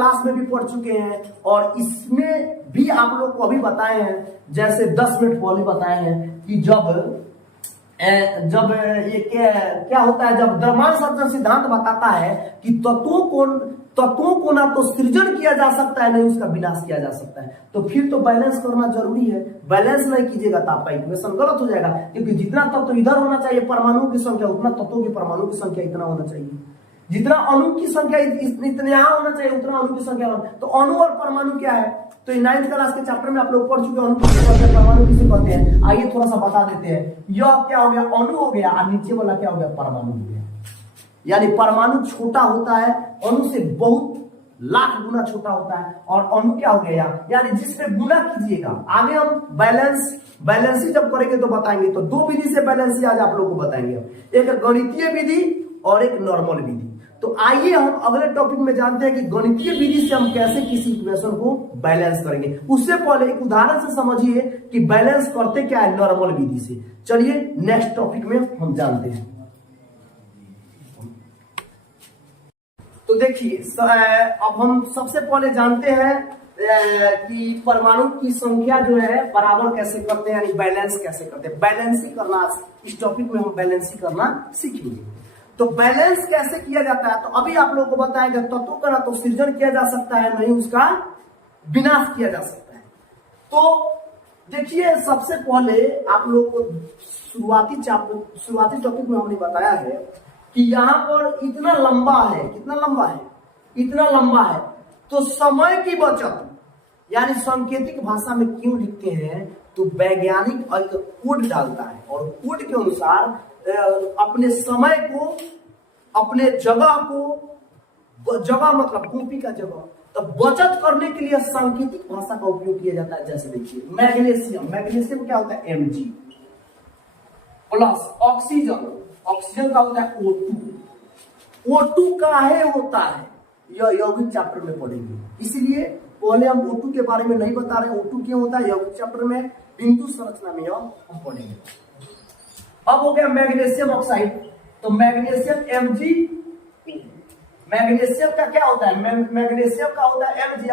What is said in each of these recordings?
Class में भी पढ़ चुके हैं और इसमें भी आप लोग को अभी बताए हैं, जैसे 10 मिनट पहले बताए हैं कि जब ये क्या होता है, जब द्रव्यमान संरक्षण सिद्धांत बताता है कि तत्वों को ना तो सृजन किया जा सकता है नहीं उसका विनाश किया जा सकता है, तो फिर तो बैलेंस करना जरूरी है। बैलेंस नहीं कीजिएगा तो आपका इक्वेशन गलत हो जाएगा, क्योंकि जितना तत्व इधर होना चाहिए परमाणु की संख्या उतना तत्वों की परमाणु की संख्या इतना होना चाहिए, जितना अणु की संख्या इतने यहाँ होना चाहिए उतना अणु की संख्या होना। तो अणु और परमाणु क्या है, तो 9th क्लास के चैप्टर में आप लोग पढ़ चुके हैं, अणु किसे कहते हैं, परमाणु किसे कहते हैं। आइए थोड़ा सा बता देते हैं। यह क्या हो गया, अणु हो गया, और नीचे वाला क्या हो गया, परमाणु हो गया। यानी परमाणु छोटा होता है, अणु से बहुत लाख गुना छोटा होता है, और अणु क्या हो गया, यानी जिसमें गुना कीजिएगा। आगे हम बैलेंसी जब करेंगे तो बताएंगे, तो 2 विधि से बैलेंसी आज आप लोगों को बताएंगे, एक गणितीय विधि और एक नॉर्मल विधि। तो आइए हम अगले टॉपिक में जानते हैं कि गणितीय विधि से हम कैसे किसी इक्वेशन को बैलेंस करेंगे। उससे पहले एक उदाहरण से समझिए कि बैलेंस करते क्या है नॉर्मल विधि से। चलिए नेक्स्ट टॉपिक में हम जानते हैं। तो देखिए अब हम सबसे पहले जानते हैं कि परमाणु की संख्या जो है बराबर कैसे करते हैं, यानी बैलेंस कैसे करते हैं। बैलेंसिंग करना, इस टॉपिक में हम बैलेंसिंग करना सीखेंगे। तो बैलेंस कैसे किया जाता है, तो अभी आप लोगों को बताएगा तत्वों का ना तो सृजन किया जा सकता है नहीं उसका विनाश किया जा सकता है। तो देखिए सबसे पहले आप लोग को शुरुआती टॉपिक में हमने बताया है कि यहाँ पर इतना लंबा है, कितना लंबा है, इतना लंबा है। तो समय की बचत, यानी सांकेतिक भाषा में क्यों लिखते हैं, तो वैज्ञानिक कोड डालता है और कोड के अनुसार अपने समय को, अपने जगह को, जगह मतलब कॉपी का जगह, तो बचत करने के लिए सांकेतिक भाषा का उपयोग किया जाता है। जैसे देखिए मैग्नीशियम क्या होता है, Mg प्लस ऑक्सीजन का होता है O2 काहे होता है यह यौगिक चैप्टर में पढ़ेंगे, इसलिए पहले हम O2 के बारे में नहीं बता रहे। O2 क्यों होता है यौगिक चैप्टर में, बिंदु संरचना में हम पढ़ेंगे। अब हो गया मैग्नीशियम ऑक्साइड, तो मैग्नीशियम Mg, मैग्नीशियम का क्या होता है, मैग्नीशियम का होता है Mg,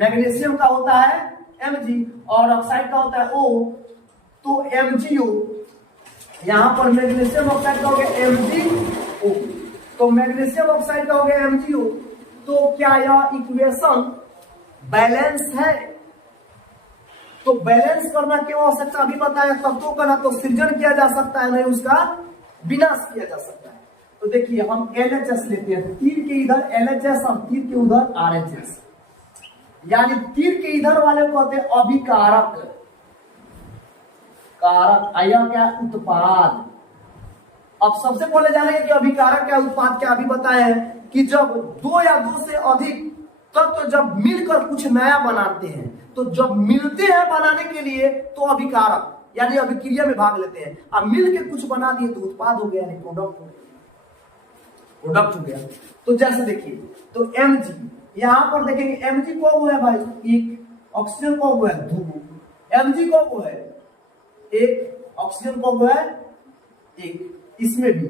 मैग्नीशियम का होता है Mg और ऑक्साइड का होता है O, तो MgO। यहां पर मैग्नीशियम ऑक्साइड का हो गया MgO, तो मैग्नीशियम ऑक्साइड का हो गया MgO। तो क्या यह इक्वेशन बैलेंस है, तो बैलेंस करना क्यों आवश्यकता अभी बताया। तत्वों का ना तो सृजन किया जा सकता है नहीं उसका विनाश किया जा सकता है। तो देखिए हम LHS लेते हैं, तीर के इधर LHS और तीर के उधर RHS, यानी तीर के इधर वाले को कहते हैं अभिकारक कारक, आया क्या उत्पाद। अब सबसे पहले जानेंगे कि अभिकारक क्या उत्पाद क्या। अभी बताए हैं कि जब 2 या 2 से अधिक तत्व जब मिलकर कुछ नया बनाते हैं, तो जब मिलते हैं बनाने के लिए तो अभिकारक यानी अभिक्रिया में भाग लेते हैं। अब मिल के कुछ बना दिए तो उत्पाद हो गया, प्रोडक्ट हो गया। तो जैसे देखिए तो Mg, यहां पर देखेंगे Mg को वो है भाई 1, ऑक्सीजन को वो है 2, Mg को वो है 1, ऑक्सीजन को वो है 1। इसमें भी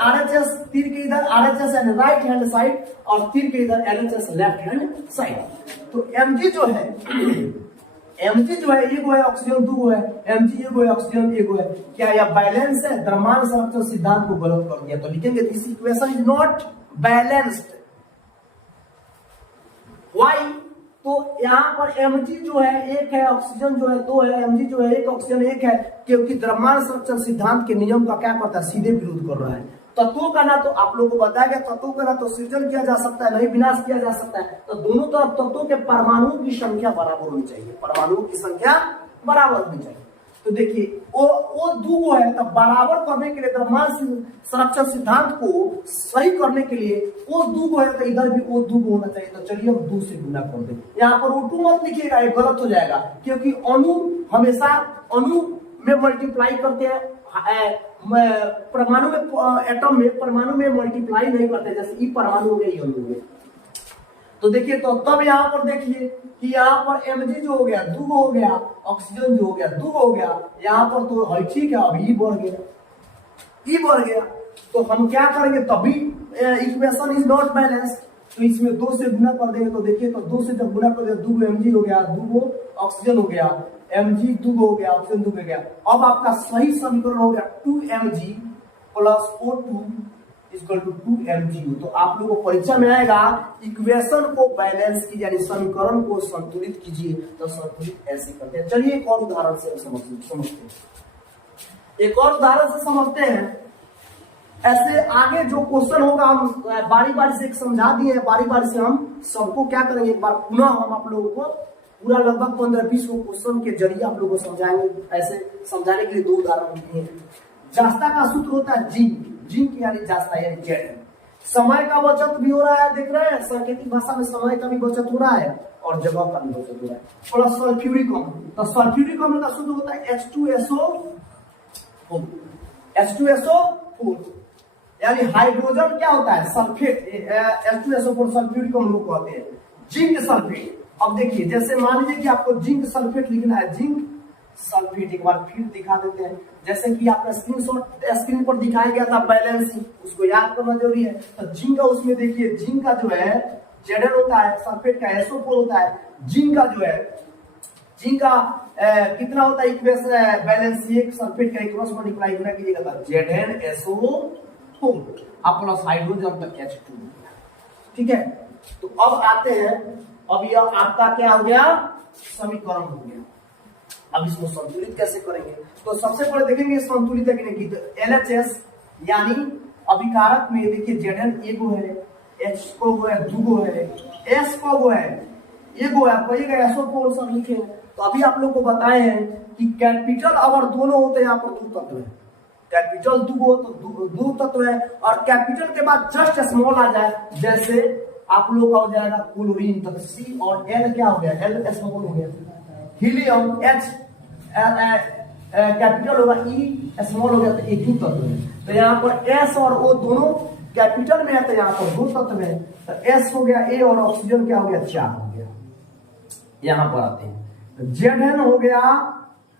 RHS तीर के इधर RHS है राइट हैंड साइड और तीर के इधर LHS लेफ्ट हैंड साइड। तो Mg जो है एक है ऑक्सीजन 2 है, Mg एक है ऑक्सीजन 1 है। क्या यह बैलेंस है, द्रव्यमान संरक्षण सिद्धांत को गलत कर दिया, तो लिखेंगे this equation is not balanced. Why, तो यहाँ पर Mg जो है 1 है, ऑक्सीजन जो है 2 है, Mg जो है 1, ऑक्सीजन 1 है, क्योंकि द्रव्यमान संरक्षण सिद्धांत के नियम का क्या करता है, सीधे विरोध कर रहा है। तत्वों का ना तो आप लोगों को बताया गया तत्वों का ना तो सृजन किया जा सकता है नहीं विनाश किया जा सकता है, तो दोनों तरफ तत्वों के परमाणुओं की संख्या बराबर होनी चाहिए, परमाणुओं की संख्या बराबर होनी चाहिए। तो देखिए वो 2 है, तब बराबर करने के लिए द्रव्यमान संरक्षण सिद्धांत को सही करने के लिए वो 2 है, तो इधर भी वो 2 होना चाहिए। तो चलिए हम 2 से गुना कर दें। यहाँ पर O2 मत लिखिएगा, ये गलत हो जाएगा, क्योंकि अणु हमेशा अणु में मल्टीप्लाई करते हैं, परमाणु में एटम में परमाणु में मल्टीप्लाई नहीं करते, जैसे ई परमाणु हो गया ये अणु हो गया। तो देखिए तो तब यहाँ पर देखिए कि यहाँ पर Mg जो हो गया 2 हो गया, ऑक्सीजन जो हो गया 2 हो गया, यहाँ पर तो है ठीक है, अब ई बढ़ गया। तो हम क्या करेंगे, तभी इक्वेशन इज नॉट बैलेंस्ड। तो इसमें 2 से गुना कर देंगे तो देखिए, तो 2 से जब गुना कर देंगे 2 mg हो गया, 2 ऑक्सीजन हो गया, mg 2 हो गया, ऑक्सीजन 2 हो गया। अब आपका सही समीकरण हो गया 2 mg plus O2 equal to 2 mg। तो आप लोगों को परीक्षा में आएगा, इक्वेशन को बैलेंस कीजिए, यानी समीकरण को संतुलित कीजिए, तो संतुलित ऐसे करते हैं। चलिए एक और उदाहरण से समझते हैं, एक और उदाहरण से समझते हैं। ऐसे आगे जो क्वेश्चन होगा हम बारी बारी से समझा दिए हैं, बारी बारी से हम सबको क्या करेंगे, एक बार पुनः हम आप लोगों को पूरा लगभग 15-20 क्वेश्चन के जरिए आप लोगों को समझाएंगे। ऐसे समझाने के लिए 2 उदाहरण दिए हैं। जास्ता का सूत्र होता है जिंक यानी जास्ता यानी जेड। समय का बचत भी हो रहा है, देख रहे हैं, सांकेतिक भाषा में समय का भी बचत हो रहा है और जगह का भी बचत हो रहा है। प्लस सल्फ्यूरिक अम्ल, तो सल्फ्यूरिक अम्ल का सूत्र होता है H2SO4 यानी हाइड्रोजन क्या होता है, सल्फेट, H2SO4 सल्फ्यूरिक अम्ल को कहते हैं। जिंक सल्फेट, अब देखिए जैसे मान लीजिए कि आपको जिंक सल्फेट लिखना है, जिंक सल्फेट एक बार फिर दिखा देते हैं, जैसे कि आपका स्क्रीन पर दिखाया गया था बैलेंसिंग, उसको याद करना जरूरी है। तो जिंक का उसमें देखिए, जिंक का जो है Zn होता है, सल्फेट का SO4 होता है, जिंक का जो है, जिंक का कितना होता है इक्वेशन बैलेंस, एक सल्फेट का क्रॉस मल्टीप्लाई गुना कीजिएगा तो ZnSO4 आप प्लस हाइड्रोजन तक H2। ठीक है, तो अब आते हैं, अब यह आपका क्या हो गया, समीकरण हो गया। अब इसको संतुलित कैसे करेंगे, तो सबसे पहले देखेंगे संतुलित है कि नहीं। तो LHS यानी अभिकारक में देखिए Zn एगो है, H को वो है, 2 है, S को वो है, एगो है, कहिएगा SO4 सब लिखे। तो अभी आप लोग को बताए हैं कि कैपिटल अगर दोनों होते हैं, यहाँ पर 2 तत्व है, कैपिटल 2 हो तो 2 तत्व है, और कैपिटल के बाद जस्ट स्मॉल आ जाए, जैसे आप लोग का हो जाएगा क्लोरीन, तक C और L क्या हो गया, L स्मॉल हो गया, हीलियम H कैपिटल होगा, E स्मॉल हो गया, तो एक ही तत्व है। तो यहाँ पर S और O दोनों कैपिटल में है, तो यहाँ पर 2 तत्व है, तो S हो गया A और ऑक्सीजन क्या हो गया, 4 हो गया। यहाँ पर आते हैं, Zn हो गया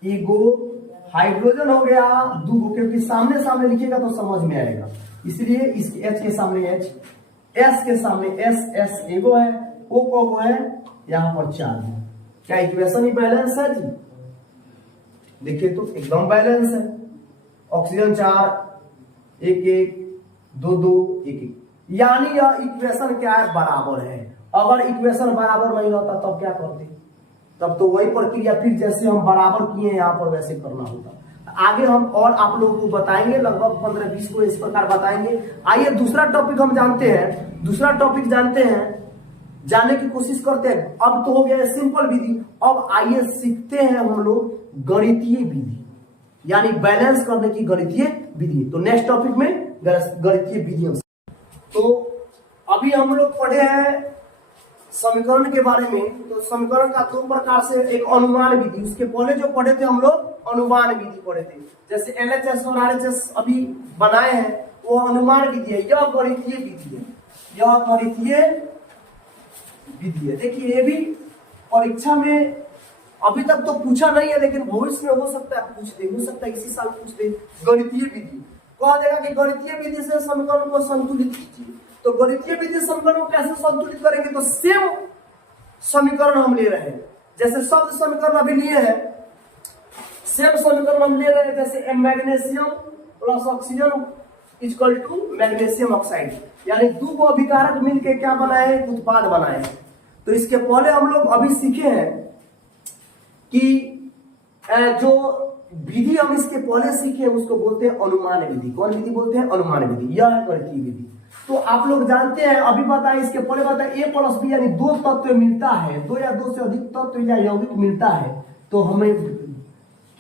एगो, हाइड्रोजन हो गया 2, क्योंकि सामने सामने लिखिएगा तो समझ में आएगा, इसलिए इस H के सामने H, S के सामने S एगो है, O को वो है, यहाँ पर 4 है। क्या इक्वेशन ही बैलेंस है जी, देखिए तो एकदम बैलेंस है। ऑक्सीजन 4, 1 2 2 1 यानी यह इक्वेशन क्या है, बराबर है। अगर इक्वेशन बराबर नहीं होता तब क्या करते, तब तो वही प्रक्रिया फिर जैसे हम बराबर किए यहाँ पर वैसे करना होता। आगे हम और आप लोगों को बताएंगे, लगभग 15-20 को इस प्रकार बताएंगे। आइए दूसरा टॉपिक हम जानते हैं, दूसरा टॉपिक जानते हैं, जानने की कोशिश करते हैं। अब तो हो गया सिंपल विधि, अब आइए सीखते हैं हम लोग गणितीय विधि, यानी बैलेंस करने की गणितीय विधि। तो नेक्स्ट टॉपिक में गणितीय विधि। तो अभी हम लोग पढ़े हैं समीकरण के बारे में, तो समीकरण का 2 प्रकार से, एक अनुमान विधि, उसके पहले जो पढ़े थे हम लोग अनुमान विधि पढ़े थे, जैसे LHS और RHS अभी बनाए हैं, वो अनुमान विधि है, यह गणितीय विधि है, यह गणितीय विधि है। देखिए ये भी परीक्षा में अभी तक तो पूछा नहीं है, लेकिन भविष्य में हो सकता है पूछ दे, हो सकता है इसी साल पूछ दे। गणितीय विधि कहा देगा कि गणितीय विधि से समीकरण को संतुलित कीजिए। तो गणितीय विधि समीकरण को कैसे संतुलित करेंगे, तो सेम समीकरण हम ले रहे हैं, जैसे शब्द समीकरण अभी लिए हैं, सेम समीकरण हम ले रहे हैं, जैसे magnesium plus oxygen equal to magnesium oxide, यानी 2 को अभिकारक मिलकर क्या बनाए, उत्पाद बनाए। तो इसके पहले हम लोग अभी सीखे हैं कि जो विधि हम इसके पहले सीखे उसको बोलते हैं अनुमान विधि। कौन विधि बोलते हैं, अनुमान विधि, यह है गणितीय विधि। तो आप लोग जानते हैं, अभी बताए इसके पहले बताए A प्लस B यानी 2 तत्व मिलता है, 2 या 2 से अधिक तत्व या यौगिक मिलता है, तो हमें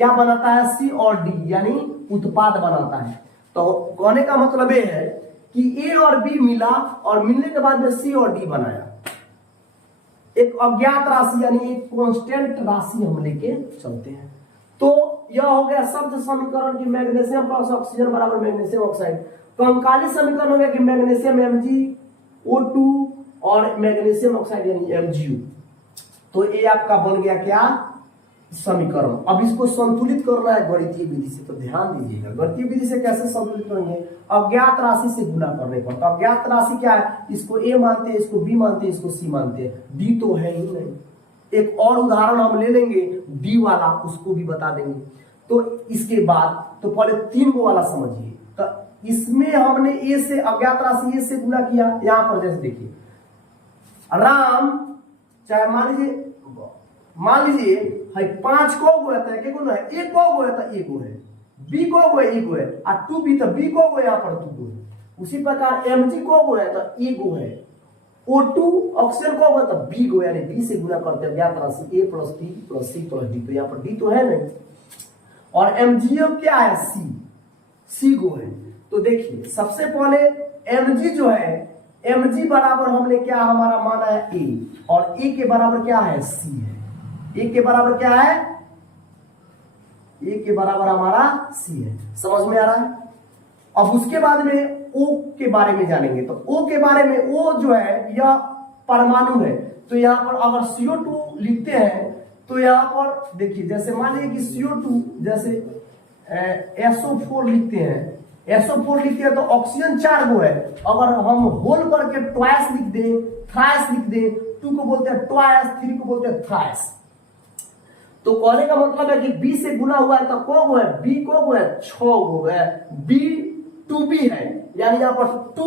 क्या बनाता है, C और D यानी उत्पाद बनाता है। तो कहने का मतलब ये है कि A और B मिला और मिलने के बाद में C और D बनाया, एक अज्ञात राशि यानी एक कांस्टेंट राशि हम लेके चलते हैं। तो यह हो गया शब्द समीकरण की मैग्नीशियम प्लस ऑक्सीजन बराबर मैग्नीशियम ऑक्साइड। कंकाली समीकरण हो गया कि मैग्नीशियम MgO2 और मैग्नीशियम ऑक्साइड यानी MgO। तो ये आपका बन गया क्या, समीकरण। अब इसको संतुलित करना है गणितीय विधि से, तो ध्यान दीजिएगा गणितीय विधि से कैसे संतुलित करेंगे, अज्ञात राशि से गुना करने पर। तो अज्ञात राशि क्या है, इसको ए मानते हैं, इसको बी मानते हैं, इसको सी मानते हैं, डी तो है ही नहीं। एक और उदाहरण हम ले लेंगे डी वाला, उसको भी बता देंगे। तो इसके बाद तो पहले 3 को वाला समझिए। तो इसमें हमने ए से अज्ञात राशि ए से गुना किया। यहां पर जैसे देखिए राम, चाहे मान लीजिए 5 को गो है, क्या गुना है, ए को गो है तो ए गो है, बी को गो है ए गो है, और 2 बी तो बी को गो यहाँ पर 2 गो है। उसी प्रकार mg को गो है तो ए गो है, O2 ऑक्सीजन को गो तो बी गो, यानी बी से गुना करते हैं ज्ञात राशि a plus B plus C plus D. तो यहाँ पर डी तो है नहीं, और mgm क्या है, सी गो है। तो देखिए सबसे पहले mg जो है, mg बराबर हमने क्या हमारा माना है a, और a के बराबर क्या है, c है। a के बराबर क्या है, a के बराबर हमारा c है। समझ में आ रहा है। अब उसके बाद में O के बारे में जानेंगे। तो O के बारे में, O जो है यह परमाणु है। तो यहाँ पर अगर CO2 लिखते हैं तो यहाँ पर देखिए, जैसे मान लीजिए कि CO2 जैसे SO4 लिखते हैं, SO4 लिखते हैं तो ऑक्सीजन 4 गो है। अगर हम होल करके ट्वाइस लिख दें, थ्राइस लिख दें, 2 को बोलते हैं ट्वाइस, 3 को बोलते हैं थ्राइस। तो कहने का मतलब है कि B से गुना हुआ है तो को गो है, B को गो है 6 गो है, B 2B है, यानी यहाँ पर 2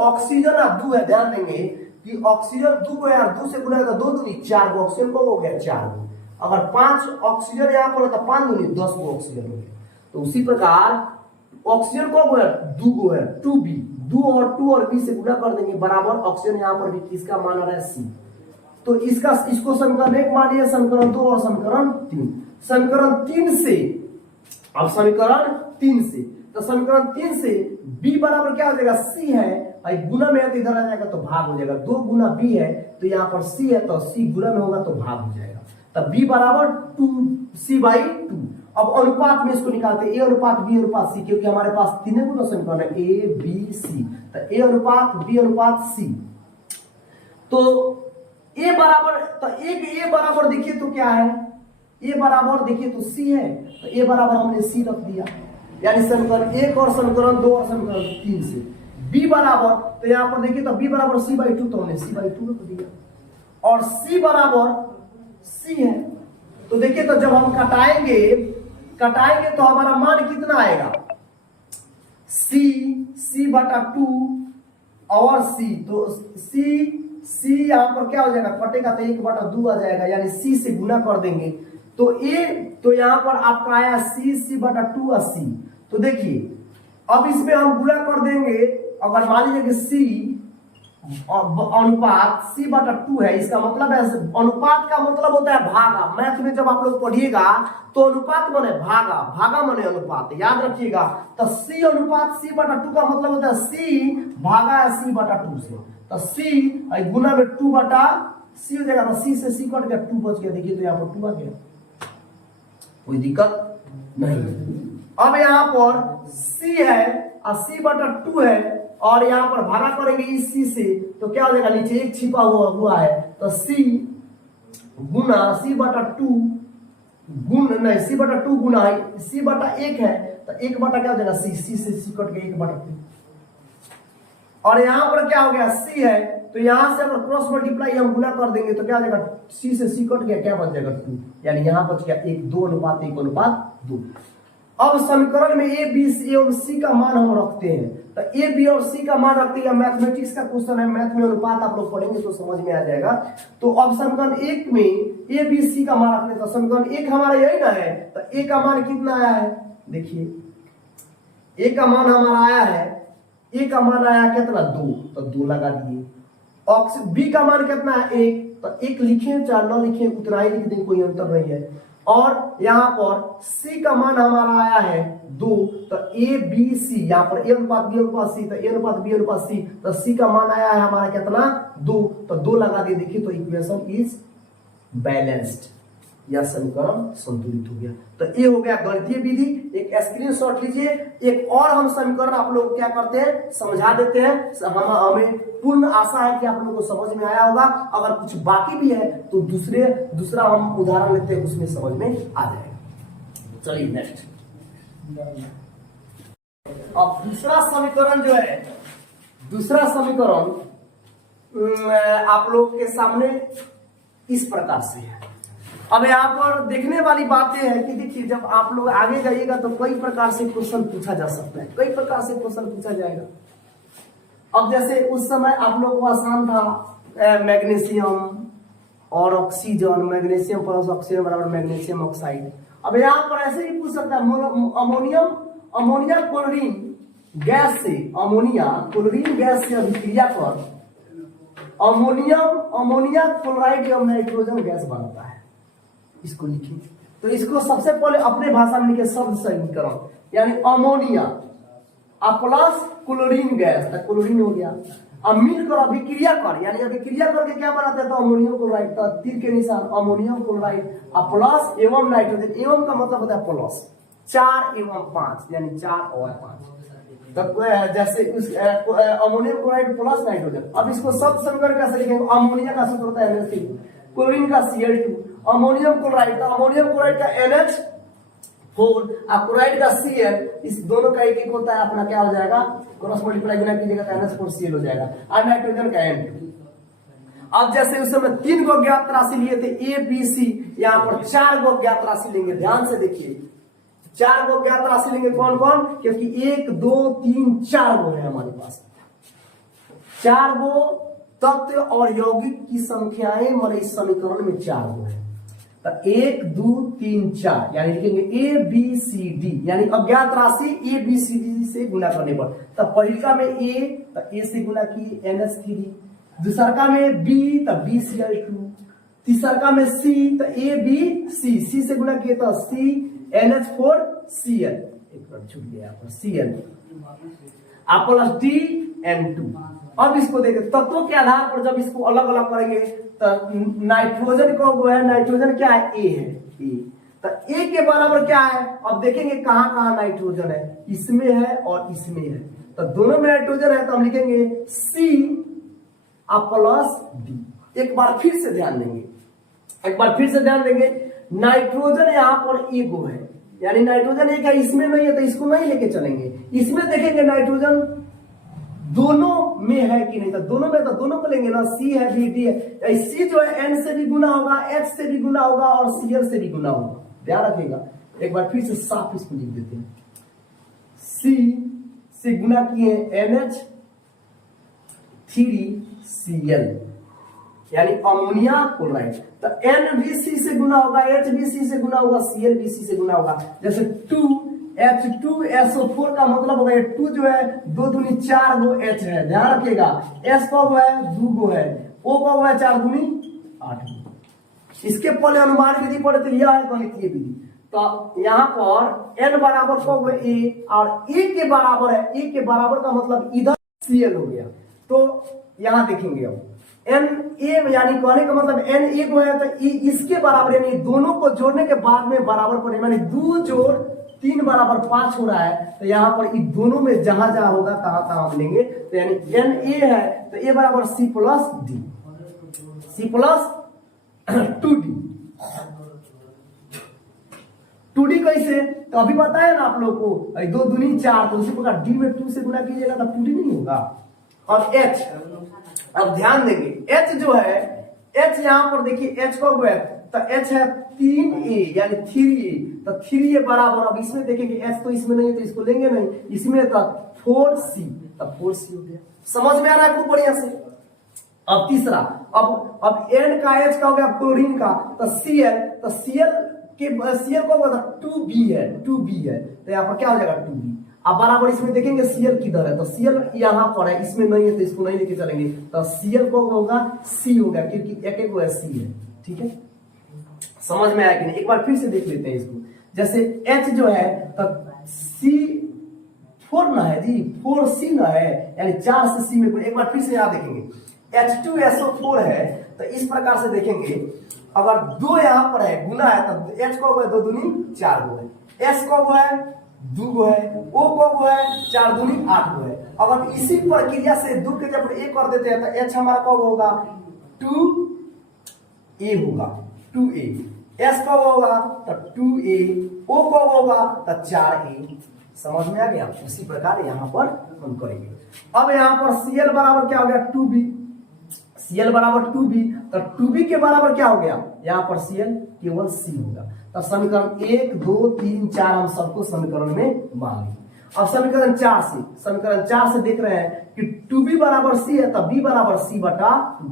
ऑक्सीजन और 2 है। ध्यान देंगे कि ऑक्सीजन 2 को यार 2 से गुना है तो 2 दूनी 4 गो ऑक्सीजन को हो गया 4 गो। अगर 5 ऑक्सीजन यहाँ पर है तो 5 दूनी 10 गो ऑक्सीजन हो गया। तो उसी प्रकार ऑक्सीजन को गो है 2 गो है, 2B, 2 और B से गुना कर देंगे बराबर ऑक्सीजन यहाँ पर भी किसका मान आ रहा है, C। तो इसको समीकरण 1 मानिए, समीकरण 2 और समीकरण 3। समीकरण 3 से, अब समीकरण 3 से, तो समीकरण 3 से b बराबर क्या हो जाएगा, c है, गुना में है तो इधर आ जाएगा तो भाग हो जाएगा। 2 गुना b है तो यहाँ पर c है, तो c गुना में होगा तो भाग हो जाएगा। तब b बराबर 2c/2। अब अनुपात में इसको निकालते हैं, a अनुपात b अनुपात c, क्योंकि हमारे पास 3 गुना समीकरण है a b c। तो a अनुपात b अनुपात c। तो a बराबर, तो a बराबर देखिए तो क्या है, a बराबर देखिए तो c है, तो a बराबर हमने c रख दिया, यानी समीकरण 1 और समीकरण 2 और समीकरण 3 से। b बराबर, तो यहां पर देखिए तो b बराबर c/2, तो हमने c/2 रख दिया, और c बराबर c है। तो देखिए तो जब हम कटाएंगे तो हमारा मान कितना आएगा, c/2 और c। तो c यहां पर क्या हो जाएगा, कटेगा तो 1/2 आ जाएगा, यानी c से गुना कर देंगे तो तो यहां पर आपका आया c/2 और c। तो देखिए अब इसमें हम गुना कर देंगे। अगर मान लीजिए कि c अनुपात c/2 है, इसका मतलब है, अनुपात का मतलब होता है भागा। मैथ में जब आप लोग पढ़िएगा तो अनुपात माने भागा, भागा माने अनुपात, याद रखिएगा। तो c अनुपात c/2 का मतलब होता है c भागा है c/2 से। तो c गुना में 2/c हो जाएगा, तो c से c कट गया, 2 बच गया। देखिए तो यहाँ पर 2 आ गया, कोई दिक्कत नहीं। अब यहाँ पर c है और c/2 है, और यहाँ पर भागा करेंगे इस c से, तो क्या हो जाएगा, नीचे 1 छिपा हुआ है, तो c गुना c/2 c/2 गुना c/1 है, तो 1 क्या हो जाएगा, c से c कट गया 1/2। और यहाँ पर क्या हो गया, c है, तो यहां से अगर क्रॉस मल्टीप्लाई हम गुना कर देंगे तो क्या हो जाएगा, c से c कट गया, क्या बच जाएगा 2, यानी यहां बच गया 1, 2:1:2। अब समीकरण में a b c और c का मान हम रखते हैं। तो a b और c का मान रखते हैं, मैथमेटिक्स का क्वेश्चन है, मैथ में अनुपात आप लोग पढ़ेंगे तो समझ में आ जाएगा। तो अब समीकरण 1 में a b c का मान रखते हैं, तो समीकरण 1 हमारा यही ना है, तो a का मान कितना आया है, देखिए a का मान हमारा आया है, a का मान आया कितना 2, तो 2 लगा दिए। b का मान कितना है 1, तो 1 लिखे चाहे न लिखे उतना ही लिख दें, कोई अंतर नहीं है। और यहाँ पर c का मान हमारा आया है 2, तो a b c, यहाँ पर a अनुपात b अनुपात c, तो a अनुपात b अनुपात c, तो c का मान आया है हमारा कितना 2, तो 2 लगा दिए। देखिए तो इक्वेशन इज बैलेंस्ड। यह समीकरण संतुलित हो गया। तो ये हो गया गणितीय विधि, एक स्क्रीनशॉट लीजिए। एक और हम समीकरण आप लोग क्या करते हैं, समझा देते हैं। हमें पूर्ण आशा है कि आप लोगों को समझ में आया होगा। अगर कुछ बाकी भी है तो दूसरा हम उदाहरण लेते हैं, उसमें समझ में आ जाएगा। चलिए नेक्स्ट। अब दूसरा समीकरण जो है, दूसरा समीकरण आप लोग के सामने इस प्रकार से है। अब यहाँ पर देखने वाली बात यह है कि देखिए, जब आप लोग आगे जाइएगा तो कई प्रकार से क्वेश्चन पूछा जा सकता है, कई प्रकार से क्वेश्चन पूछा जाएगा। अब जैसे उस समय आप लोग को आसान था मैग्नीशियम और ऑक्सीजन, मैग्नीशियम प्लस ऑक्सीजन बराबर मैग्नीशियम ऑक्साइड। अब यहाँ पर ऐसे ही पूछ सकता है अमोनिया क्लोरीन गैस से, अमोनिया क्लोरीन गैस से अभिक्रिया कर अमोनिया क्लोराइड एवं नाइट्रोजन गैस बनता है। इसको लिखिए। तो इसको सबसे पहले अपने भाषा में लिखे शब्द समीकरण, यानी अमोनिया प्लस क्लोरीन गैस, तो क्लोरीन हो गया। अब मिलकर अभिक्रिया कर, यानी अभिक्रिया करके क्या बनाते हैं, तो अमोनियम क्लोराइड, तो तीर के निशान अमोनियम क्लोराइड प्लस एवं नाइट्रोजन, एवं का मतलब होता है प्लस, 4 एवं 5 यानी 4 और 5। तो जैसे अमोनियम क्लोराइड प्लस नाइट्रोजन। अब इसको शब्द समीकरण कैसे लिखेंगे, अमोनिया का सूत्र होता है NH3, क्लोरीन का Cl2, अमोनियम क्लोराइड, तो अमोनियम क्लोराइड का NH4 और क्लोराइड का Cl, इस दोनों का एक होता है अपना, क्या हो जाएगा, क्रॉस मल्टीप्लाई गुना कीजिएगा तो NH4Cl हो जाएगा, और नाइट्रोजन का N2। अब जैसे उस समय 3 गो ज्ञात राशि लिए थे A B C, यहाँ पर 4 गो ज्ञात राशि लेंगे। ध्यान से देखिए, 4 गो ज्ञात राशि लेंगे। कौन कौन, क्योंकि 1 2 3 4 गो है हमारे पास, 4 गो तत्व और यौगिक की संख्याएं हमारे इस समीकरण में 4 गो है। तो 1 2 3 4 यानी लिखेंगे A B C D, यानी अज्ञात राशि A B C D से गुना करने पर। तो पहिलका में A, तो A से गुना की NH3, दूसरका में B, तो BCl2, तीसरका में C, तो A B C से गुना किए तो C NH4Cl, एक बार छूट गया पर Cl प्लस D N2। अब इसको देखें तत्वों के आधार पर, जब इसको अलग अलग करेंगे तो नाइट्रोजन का वो है, नाइट्रोजन क्या है, A है, A। तो A के बराबर क्या है, अब देखेंगे कहां कहां नाइट्रोजन है, इसमें है और इसमें है। तो दोनों में नाइट्रोजन है, तो हम लिखेंगे C प्लस D। एक बार फिर से ध्यान देंगे, नाइट्रोजन यहाँ पर एक गो है, यानी नाइट्रोजन एक है, इसमें नहीं है तो इसको नहीं लेके चलेंगे। इसमें देखेंगे नाइट्रोजन दोनों में है कि नहीं, तो दोनों में, तो दोनों को लेंगे ना, C है B D है। C जो है N से भी गुना होगा, H से भी गुना होगा और Cl से भी गुना होगा। ध्यान रखिएगा, एक बार फिर से साफ इसको लिख देते हैं। C से गुना किए NH3Cl यानी अमोनिया क्लोराइड, तो N भी C से गुना होगा, H भी C से गुना होगा, Cl भी C से गुना होगा। जैसे 2H2SO4 का मतलब होगा, ये 2 जो है 2 दूनी 4 गो H है। ध्यान रखिएगा, S का वो है 2 गो है, O का वो है 4 दूनी 8 गो। इसके पहले अनुमान विधि पढ़े तो यह है गणितीय विधि। तो यहाँ पर N बराबर को A और A के बराबर है, A के बराबर का मतलब इधर Cl हो गया। तो यहाँ देखेंगे अब N A, यानी कहने का मतलब N एक है तो इसके बराबर, यानी दोनों को जोड़ने के बाद में बराबर पड़े, यानी 2 जोड़ 3 बराबर 5 हो रहा है। तो यहाँ पर इन दोनों में जहां जहां होगा तहां हम लेंगे। तो यानी N A है तो A बराबर C plus D, C plus 2D। 2D कैसे, तो अभी बताया ना आप लोग को, 2 दूनी 4, तो उसी प्रकार D में 2 से गुना कीजिएगा तो 2D नहीं होगा। और H, अब ध्यान देंगे, H जो है, H यहाँ पर देखिए H को है, तो H है 3A यानी 3A, तो 3A बराबर, अब इसमें देखेंगे H तो इसमें नहीं है तो इसको लेंगे नहीं, इसमें तो 4C, तो 4C हो गया। समझ में आ रहा है खूब बढ़िया से। अब तीसरा, अब N का H का हो गया क्लोरीन का, तो Cl, तो Cl को होगा 2B है, 2B है, तो यहाँ पर क्या हो जाएगा 2B। अब बराबर इसमें देखेंगे Cl किधर है, तो Cl यहाँ पर है, इसमें नहीं है तो इसको नहीं लेके चलेंगे, तो Cl को होगा C होगा, क्योंकि एक को है C है। ठीक है, समझ में आया कि नहीं, एक बार फिर से देख लेते हैं इसको। जैसे H जो है तो C4 ना है जी, 4C ना है, यानी 4 से C में, एक बार फिर से यहाँ देखेंगे H2SO4 है, तो इस प्रकार से देखेंगे, अगर दो यहाँ पर है गुना है तब H को है 2 दूनी 4 गो है, S को है 2 गो है, O को है 4 दूनी 8 गो है। अगर इसी प्रक्रिया से 2 के जब A कर देते हैं तो H हमारा कब होगा 2A होगा, 2A। S कब होगा तो 2A, O कब होगा तो 4A। समझ में आ गया? उसी प्रकार यहाँ पर हम करेंगे। अब यहाँ पर Cl बराबर क्या हो गया 2B, Cl बराबर 2B, तो 2B के बराबर क्या हो गया, यहाँ पर Cl केवल C होगा। तो समीकरण 1 2 3 4 हम सबको समीकरण में मान लेंगे। अब समीकरण 4 से देख रहे हैं कि 2B बराबर C है, तो B बराबर C बटा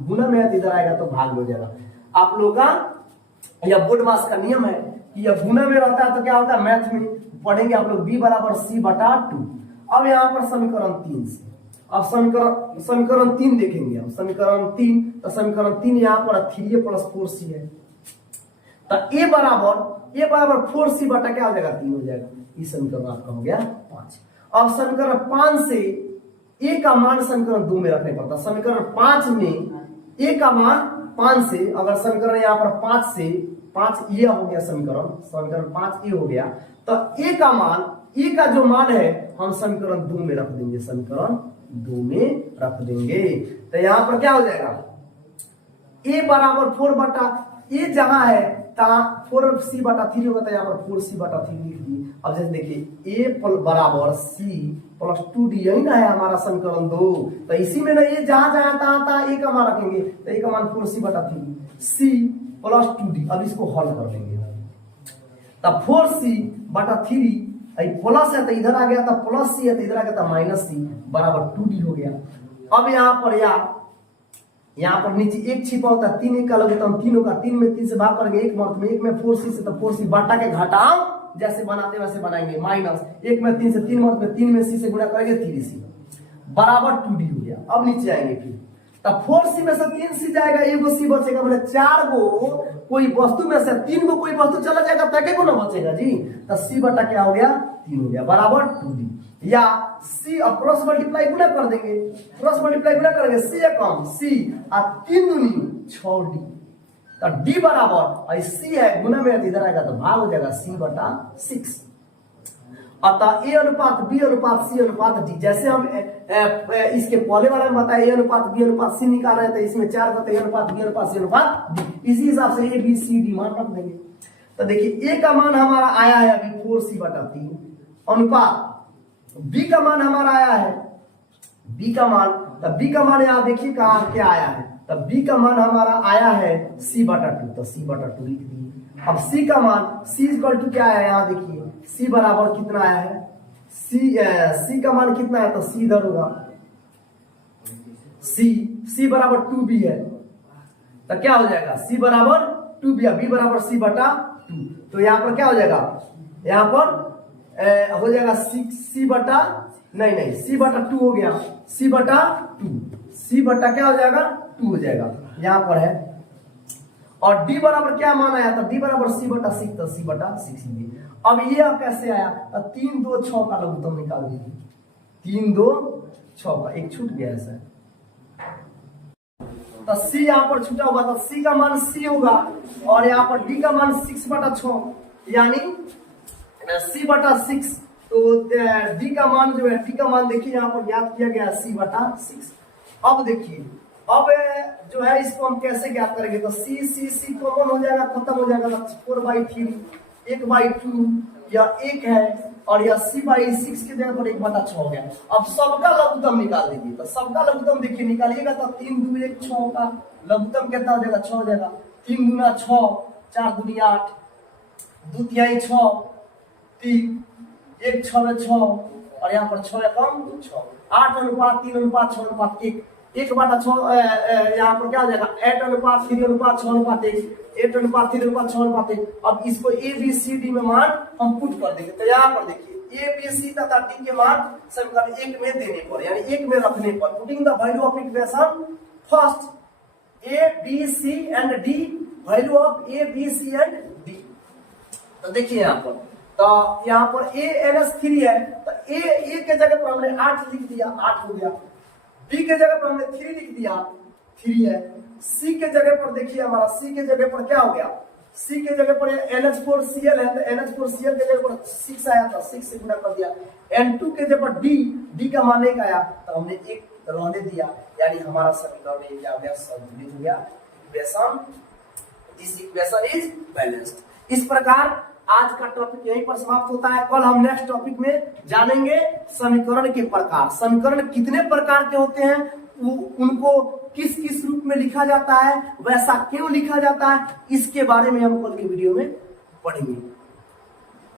गुना में इधर आएगा तो भाग हो जाएगा। आप लोग का यह बोर्ड मास का नियम है कि यह गुना में रहता है तो क्या होता है, मैथ में पढ़ेंगे आप लोग B बराबर C बटा 2। अब यहाँ पर समीकरण 3 से, अब समीकरण 3 देखेंगे हम, समीकरण 3, तो समीकरण 3 यहाँ पर 3A प्लस 4C है, तो A बराबर 4C बटा क्या हो जाएगा 3 हो जाएगा। इस समीकरण आपका हो गया 5। अब समीकरण 5 से A का मान समीकरण 2 में रखने पड़ता है। समीकरण 5 में A का मान 5 से, अगर समीकरण यहाँ पर 5 से 5 ये हो गया, समीकरण 5 ये हो गया, तो A का मान, A का जो मान है हम समीकरण 2 में रख देंगे, समीकरण 2 में रख देंगे। तो यहाँ पर क्या हो जाएगा A बराबर 4 बटा A जहां है 4C बटा 3 होगा, तो यहाँ पर 4C बटा 3 लिख दिए। अब जैसे देखिए A बराबर C प्लस 2D, यही ना है हमारा समीकरण 2, तो इसी में ना ये जहां तहां A का मान रखेंगे, तो A का मान 4C बटा 3 C प्लस 2D। अब इसको हल कर लेंगे, तब 4C बटा 3 प्लस है तो इधर आ गया, तब प्लस C है तो इधर आ गया, तब माइनस C बराबर 2D हो गया। अब यहाँ पर नीचे 1 छिपा होता है, 3 1 का लगेगा, 3 होगा, 3 में 3 से भाग करेंगे 1 मत में, 1 में 4C से, तो 4C बाटा के घटाओ जैसे बनाते वैसे बनाएंगे, माइनस 1 में 3 से 3 मत में 3 में C से गुणा करेंगे 3C बराबर 2D हो गया। अब नीचे आएंगे फिर, तब 4C में से 3C जाएगा, एगो C बचेगा, मतलब 4 गो कोई वस्तु में से 3 गो कोई वस्तु चला जाएगा, तके को ना बचेगा जी, तो C बटा क्या हो गया 3 हो गया बराबर 2D। या C अब क्रॉस मल्टीप्लाई गुना कर देंगे, क्रॉस मल्टीप्लाई गुना करेंगे, C कम C और 3 दूनी 6D, तो D बराबर C है गुना में इधर आएगा तो भाग हो जाएगा C बटा 6। अतः A अनुपात B अनुपात C अनुपात D, जैसे हम इसके पहले वाले में बताया A अनुपात B अनुपात C निकाल रहे थे, इसमें 4 होता है A अनुपात B अनुपात C अनुपात D, इसी हिसाब से A B C D मान रख देंगे। तो देखिए A का मान हमारा आया है अभी 4C बटा 3 अनुपात B का मान हमारा आया है, B का मान, तब B का मान यहाँ देखिए कहाँ क्या आया है, तब B का मान हमारा आया है C बटा 2, तो C बटा 2 लिख दिए। अब C का मान C इक्वल टू क्या है, यहाँ देखिए C बराबर कितना आया है, C का मान कितना है, तो C इधर होगा, C बराबर 2B है, तो क्या हो जाएगा C बराबर 2B, B बराबर C बटा 2, तो यहाँ पर क्या हो जाएगा, यहाँ पर हो जाएगा C बटा नहीं C बटा 2 हो गया, C बटा 2, C बटा क्या हो जाएगा 2 हो जाएगा, यहाँ पर है। और D बराबर क्या मान आया, तो D बराबर C बटा 6, तो C बटा 6 लिए। अब ये कैसे आया, तो 3 2 6 का लघुत्तम निकाल दीजिए, 3 2 6 का, एक छूट गया ऐसा, तो C यहाँ पर छूटा होगा, तो C का मान C होगा, और यहाँ पर D का मान 6 बटा 6 यानी C बटा 6, तो D का मान जो है, D का मान देखिए यहाँ पर ज्ञात किया गया C बटा 6। अब देखिए, अब जो है इसको हम कैसे ज्ञात करेंगे, तो C कॉमन हो जाएगा, खत्म हो जाएगा, 4/3 1/2 या 1 है, और यह C/6 के जगह पर 1/6 हो गया। अब सबका लघुत्तम निकाल दीजिए, तो सबका लघुत्तम देखिए निकालिएगा, तो 3 2 1 6 का लघुत्तम कितना हो जाएगा 6 हो जाएगा, 3 गुना 6 4 दूनी 8 2 तिहाई 6 3 1 6 में 6, और यहाँ पर 6 कम 6 8 अनुपात 3 अनुपात 6 अनुपात 1 1 बटा 6, यहाँ पर क्या हो जाएगा 8 अनुपात 3 अनुपात 6 अनुपात 1 8 अनुपात 3 अनुपात 6 अनुपात 1। अब इसको ABCD में मान हम पुट कर देंगे, तो यहाँ पर देखिए ABC तथा D के मान समीकरण 1 में देने पर, यानी 1 में रखने पर, putting the value of equation first A B C and D, value of A B C and D। तो देखिए यहाँ पर, तो यहाँ पर ANS3 है, तो A के जगह पर हमने 8 लिख दिया, 8 हो गया, B के जगह पर हमने 3 लिख दिया, 3 है। सी के जगह पर देखिए हमारा सी के जगह पर क्या हो गया, सी के जगह पर NH4Cl है, तो NH4Cl के जगह पर 6 आया था, 6 से गुणा कर दिया। N2 के जगह पर D का मान 1 आया, तो हमने 1 रहने दिया, यानी हमारा समीकरण क्या हो गया, संतुलित हो गया। Equation, this equation is balanced. इस प्रकार आज का टॉपिक यहीं पर समाप्त होता है। कल हम नेक्स्ट टॉपिक में जानेंगे समीकरण के प्रकार, समीकरण कितने प्रकार के होते हैं, उनको किस किस रूप में लिखा जाता है, वैसा क्यों लिखा जाता है, इसके बारे में हम कल के वीडियो में पढ़ेंगे।